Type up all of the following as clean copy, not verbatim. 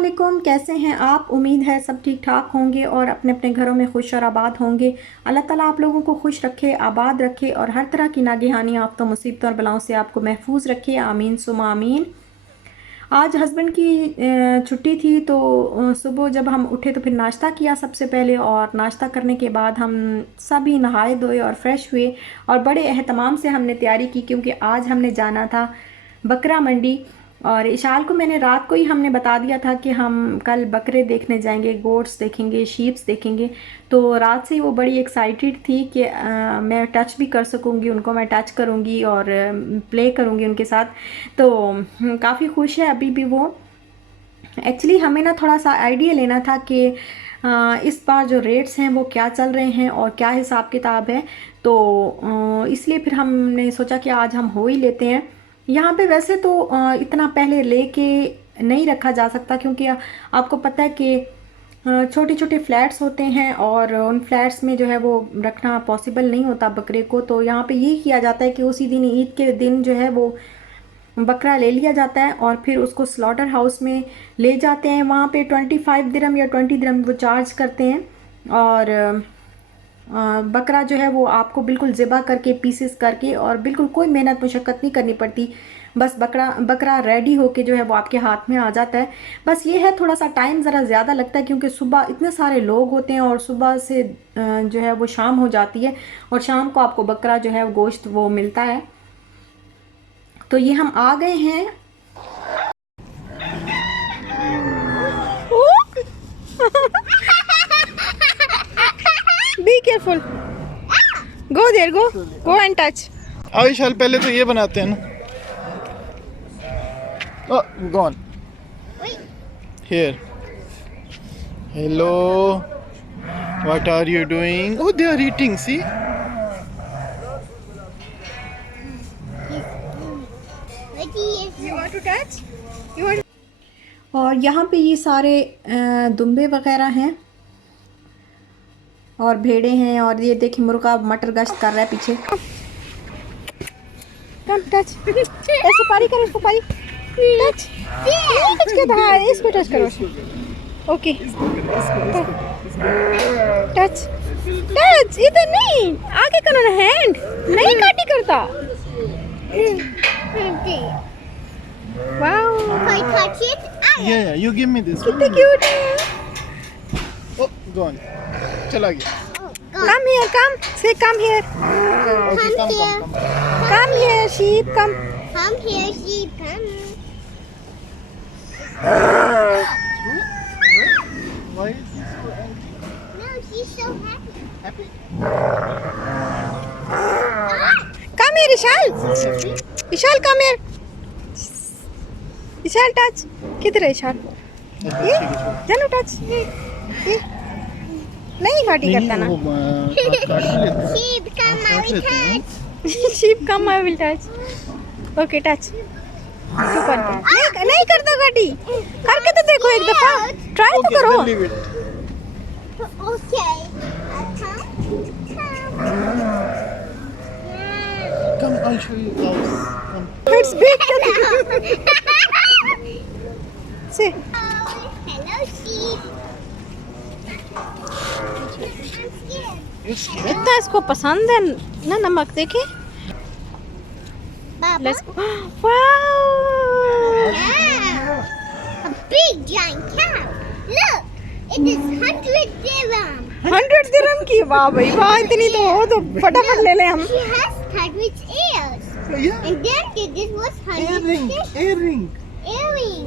वालेकुम, कैसे हैं आप। उम्मीद है सब ठीक ठाक होंगे और अपने अपने घरों में खुश और आबाद होंगे। अल्लाह ताला आप लोगों को खुश रखे, आबाद रखे और हर तरह की नागहानी आफतों मुसीबतों और बलाओं से आपको महफूज रखे। आमीन सुमा आमीन। आज हस्बैंड की छुट्टी थी तो सुबह जब हम उठे तो फिर नाश्ता किया सबसे पहले, और नाश्ता करने के बाद हम सभी नहाए धोए और फ्रेश हुए और बड़े एहतमाम से हमने तैयारी की, क्योंकि आज हमने जाना था बकरा मंडी। और इशाल को मैंने रात को ही हमने बता दिया था कि हम कल बकरे देखने जाएंगे, गोट्स देखेंगे, शीप्स देखेंगे। तो रात से ही वो बड़ी एक्साइटेड थी कि मैं टच भी कर सकूँगी, उनको मैं टच करूँगी और प्ले करूँगी उनके साथ। तो काफ़ी खुश है अभी भी वो। एक्चुअली हमें ना थोड़ा सा आइडिया लेना था कि इस बार जो रेट्स हैं वो क्या चल रहे हैं और क्या हिसाब किताब है। तो इसलिए फिर हमने सोचा कि आज हम हो ही लेते हैं। यहाँ पे वैसे तो इतना पहले लेके नहीं रखा जा सकता, क्योंकि आपको पता है कि छोटे छोटे फ्लैट्स होते हैं और उन फ्लैट्स में जो है वो रखना पॉसिबल नहीं होता बकरे को। तो यहाँ पे यही किया जाता है कि उसी दिन, ईद के दिन जो है वो बकरा ले लिया जाता है और फिर उसको स्लॉटर हाउस में ले जाते हैं। वहाँ पे 25 दिरहम या 20 दिरहम वो चार्ज करते हैं। और बकरा जो है वो आपको बिल्कुल ज़िबा करके, पीसेस करके, और बिल्कुल कोई मेहनत मुशक्क़त नहीं करनी पड़ती। बस बकरा रेडी होके जो है वो आपके हाथ में आ जाता है। बस ये है थोड़ा सा टाइम ज़रा ज़्यादा लगता है, क्योंकि सुबह इतने सारे लोग होते हैं और सुबह से जो है वो शाम हो जाती है और शाम को आपको बकरा जो है वो गोश्त वो मिलता है। तो ये हम आ गए हैं। Be careful. Go there, go. Go and touch. आओ विशाल, पहले तो ये बनाते हैं ना। Oh, gone. Here. Hello. What are you doing? Oh, they are eating. See? You want to touch? You want? और यहाँ पे ये सारे दुम्बे वगैरह हैं और भेड़े हैं, और ये देखिए मुर्गा मटर गश्त कर रहा है पीछे। Come touch. ऐसे पारी करो, इसको पारी. Touch. टच के था, इसको टच करो. Okay. Touch. Touch. इधर नहीं. आगे करो ना, हैंड. नहीं काटी करता. Wow. Can I touch it? Yeah, you give me this. कितने क्यूट है. Oh, gone. चला गया. Come here, come. Say come here. Okay, come. Come here, sheep. Come. Come here, sheep. Come. Why is he so angry? No, she's so happy. Happy? Come here, Ishal. Ishal, come here. Ishal, touch. किधर है Ishal? ये जानो touch. ये नहीं काटी करता ना. Sheep, come, I will touch. Sheep, come, I will touch. Okay, touch. ऊपर नहीं करता काटी. करके तो देखो एक दफा. ट्राई तो करो. Okay. Come, I'll show you house. Come. It's big. Say. Hello, sheep. I'm scared. You scared? इतना इसको पसंद है ना नमक. देखे. Baba? Let's go. Wow. Yeah. A big giant cow. Look, it is 100 dirham. 100 दिरहम की. वाह भाई वाह. इतनी तो हो तो फटाफट ले ले हम. She has 100 ears. Yeah. And then this was 100 Earring. fish. Earring. Earring.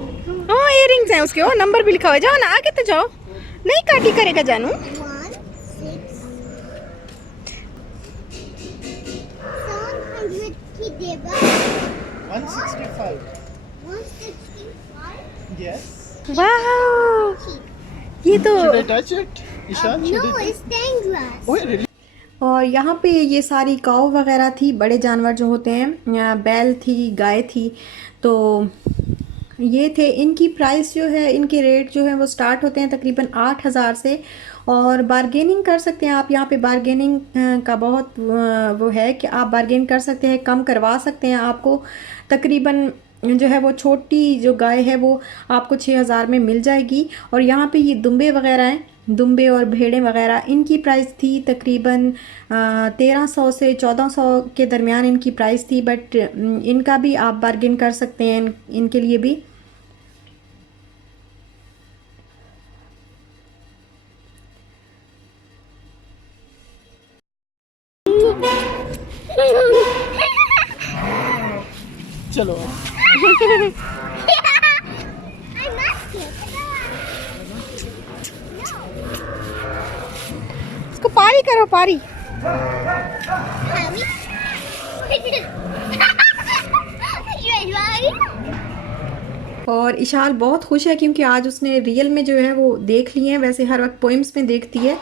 हाँ इयरिंग्स हैं उसके. वो नंबर भी लिखा हुआ है. जाओ ना आगे तो जाओ. नहीं काटी करेगा जानू. 1, 6, 700 dirham. 165. 165. Yes. वाह. ये तो Should I touch it? Ishan, should No, I? it's dangerous. Oh, really? और यहाँ पे ये सारी काऊ वगैरह थी, बड़े जानवर जो होते हैं, बैल थी, गाय थी। तो ये थे। इनकी प्राइस जो है, इनके रेट जो है वो स्टार्ट होते हैं तकरीबन 8,000 से, और बारगेनिंग कर सकते हैं आप। यहाँ पे बारगेनिंग का बहुत वो है कि आप बारगेन कर सकते हैं, कम करवा सकते हैं। आपको तकरीबन जो है वो छोटी जो गाय है वो आपको 6,000 में मिल जाएगी। और यहाँ पे ये दुम्बे वगैरह हैं, दुम्बे और भेड़ें वगैरह, इनकी प्राइस थी तकरीबन 1300 से 1400 के दरमियान इनकी प्राइस थी। बट इनका भी आप बार्गेन कर सकते हैं इनके लिए भी। चलो I must get इसको पारी करो, पारी। और इशाल बहुत खुश है क्योंकि आज उसने रियल में जो है वो देख लिए हैं, वैसे हर वक्त पोइम्स में देखती है।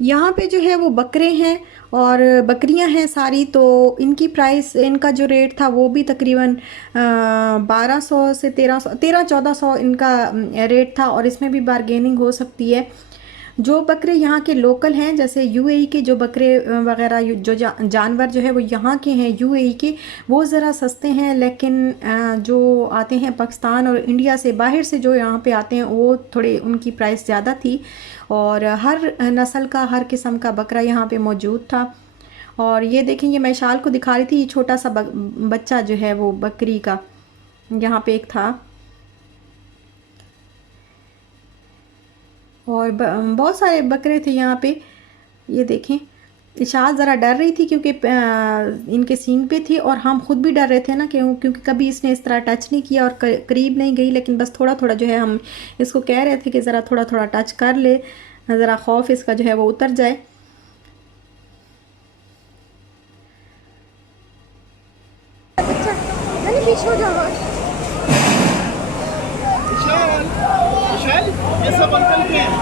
यहाँ पे जो है वो बकरे हैं और बकरियां हैं सारी, तो इनकी प्राइस, इनका जो रेट था वो भी तकरीबन 1200 से 1300-1400 इनका रेट था। और इसमें भी बारगेनिंग हो सकती है। जो बकरे यहाँ के लोकल हैं, जैसे यूएई के जो बकरे वगैरह जो जानवर जो है वो यहाँ के हैं यूएई के, वो ज़रा सस्ते हैं। लेकिन जो आते हैं पाकिस्तान और इंडिया से, बाहर से जो यहाँ पे आते हैं, वो थोड़े उनकी प्राइस ज़्यादा थी। और हर नस्ल का, हर किस्म का बकरा यहाँ पे मौजूद था। और ये देखें, ये मैं शाल को दिखा रही थी, ये छोटा सा बच्चा जो है वो बकरी का यहाँ पे एक था। और बहुत सारे बकरे थे यहाँ पे। ये देखें, इशाल ज़रा डर रही थी क्योंकि इनके सींग पे थी, और हम खुद भी डर रहे थे ना, क्योंकि कभी इसने इस तरह टच नहीं किया और करीब नहीं गई। लेकिन बस थोड़ा थोड़ा जो है हम इसको कह रहे थे कि ज़रा थोड़ा थोड़ा टच कर ले, ज़रा खौफ इसका जो है वो उतर जाए। विशाल, ये सब अंकल के हैं।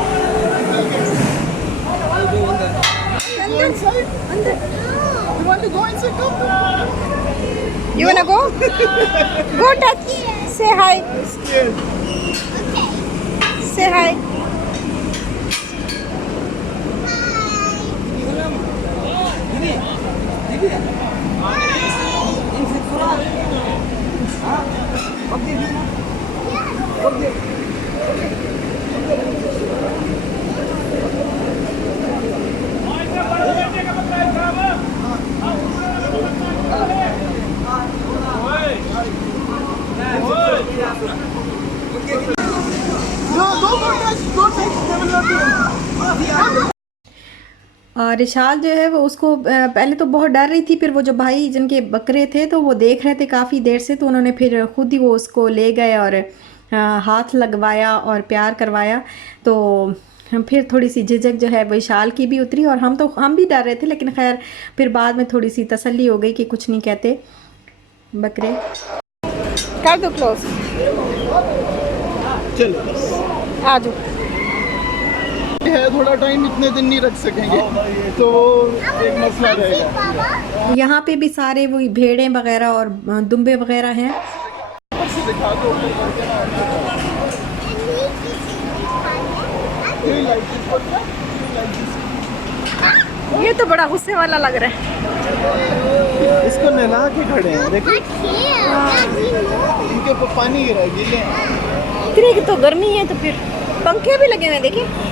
You want to go inside? Come. You wanna go? Go touch. Say hi. Scared. Say hi. और रिशाल जो है वो उसको पहले तो बहुत डर रही थी, फिर वो जो भाई जिनके बकरे थे तो वो देख रहे थे काफ़ी देर से, तो उन्होंने फिर खुद ही वो उसको ले गए और हाथ लगवाया और प्यार करवाया। तो फिर थोड़ी सी झिझक जो है विशाल की भी उतरी, और हम भी डर रहे थे, लेकिन खैर फिर बाद में थोड़ी सी तसल्ली हो गई कि कुछ नहीं कहते बकरे। कर दो क्लोज। चलो आ जाओ। है, थोड़ा टाइम इतने दिन नहीं रख सकेंगे तो एक मसला रहेगा। यहाँ पे भी सारे वही भेड़ें वगैरह और दुम्बे वगैरह हैं। दिखा दो। ये तो बड़ा गुस्से वाला लग रहा है। इसको नहला के खड़े हैं, देखिए इनके ऊपर पानी गिरा है, गीले हैं। इतनी तो गर्मी है, तो फिर पंखे भी लगे हुए हैं, देखिए।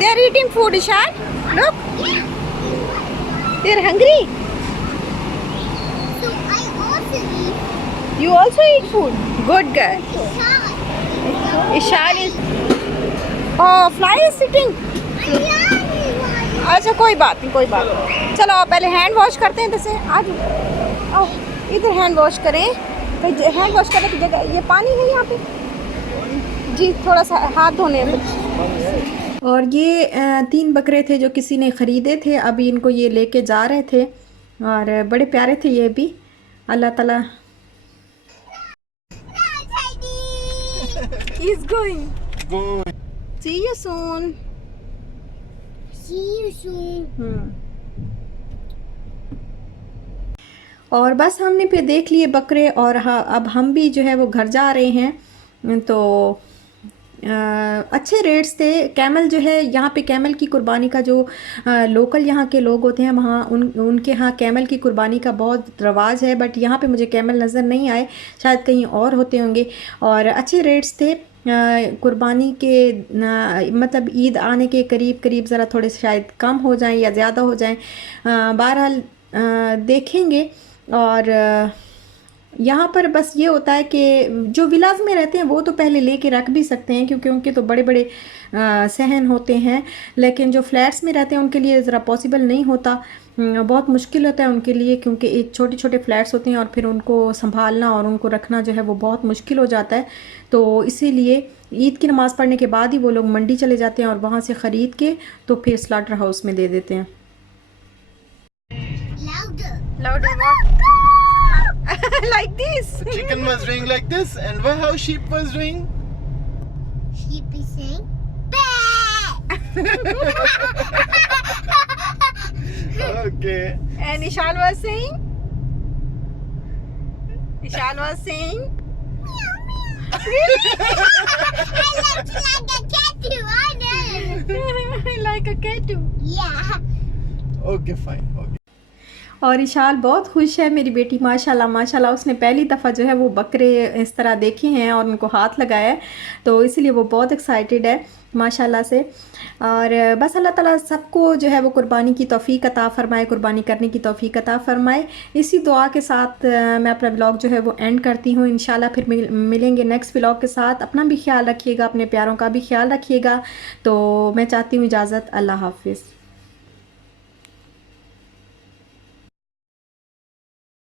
They are eating food, Ishad. Look. They are hungry. So I also eat You also eat food. Good girl. salad. Ishad is. Oh, fly is sitting. अच्छा कोई बात नहीं, कोई बात नहीं। चलो आप पहले हैंड वॉश करते हैं। जैसे आज आओ इधर हैंड वॉश करें। हैंड वॉश करने की जगह ये पानी है यहाँ पे जी, थोड़ा सा हाथ धोने में। और ये 3 बकरे थे जो किसी ने ख़रीदे थे, अभी इनको ये लेके जा रहे थे, और बड़े प्यारे थे ये भी। अल्लाह ताला He's going. See you soon. See you soon. और बस हमने फिर देख लिए बकरे और हाँ अब हम भी जो है वो घर जा रहे हैं। तो अच्छे रेट्स थे। कैमल जो है यहाँ पे कैमल की कुर्बानी का जो लोकल यहाँ के लोग होते हैं वहाँ उनके यहाँ कैमल की कुर्बानी का बहुत रवाज है, बट यहाँ पे मुझे कैमल नज़र नहीं आए, शायद कहीं और होते होंगे। और अच्छे रेट्स थे कुर्बानी के, मतलब ईद आने के करीब करीब ज़रा थोड़े शायद कम हो जाएं या ज़्यादा हो जाएं, बहरहाल देखेंगे। और यहाँ पर बस ये होता है कि जो विलाज में रहते हैं वो तो पहले लेके रख भी सकते हैं क्योंकि उनके तो बड़े बड़े सहन होते हैं, लेकिन जो फ्लैट्स में रहते हैं उनके लिए ज़रा पॉसिबल नहीं होता, बहुत मुश्किल होता है उनके लिए क्योंकि एक छोटे छोटे फ्लैट्स होते हैं और फिर उनको संभालना और उनको रखना जो है वो बहुत मुश्किल हो जाता है। तो इसीलिए ईद की नमाज़ पढ़ने के बाद ही वो लोग मंडी चले जाते हैं और वहाँ से ख़रीद के तो फिर स्लॉटर हाउस में दे देते हैं। Louder what? Like this. The chicken was doing like this, and how sheep was doing? Sheep is saying, "Bah!" Okay. And Ishal was saying? Ishal was saying? I like a cat too, I know. Like a cat too. Yeah. Okay, fine. Okay. और इशाल बहुत खुश है, मेरी बेटी माशाल्लाह माशाल्लाह, उसने पहली दफ़ा जो है वो बकरे इस तरह देखे हैं और उनको हाथ लगाया है, तो इसलिए वो बहुत एक्साइटेड है माशाल्लाह से। और बस अल्लाह ताला सबको जो है वो कुर्बानी की तौफीक अता फ़रमाए, कुर्बानी करने की तौफीक अता फ़रमाए। इसी दुआ के साथ मैं अपना व्लॉग जो है वो एंड करती हूँ। इंशाल्लाह फिर मिलेंगे नेक्स्ट व्लॉग के साथ। अपना भी ख्याल रखिएगा, अपने प्यारों का भी ख्याल रखिएगा। तो मैं चाहती हूँ इजाज़त, अल्लाह हाफ़िज़।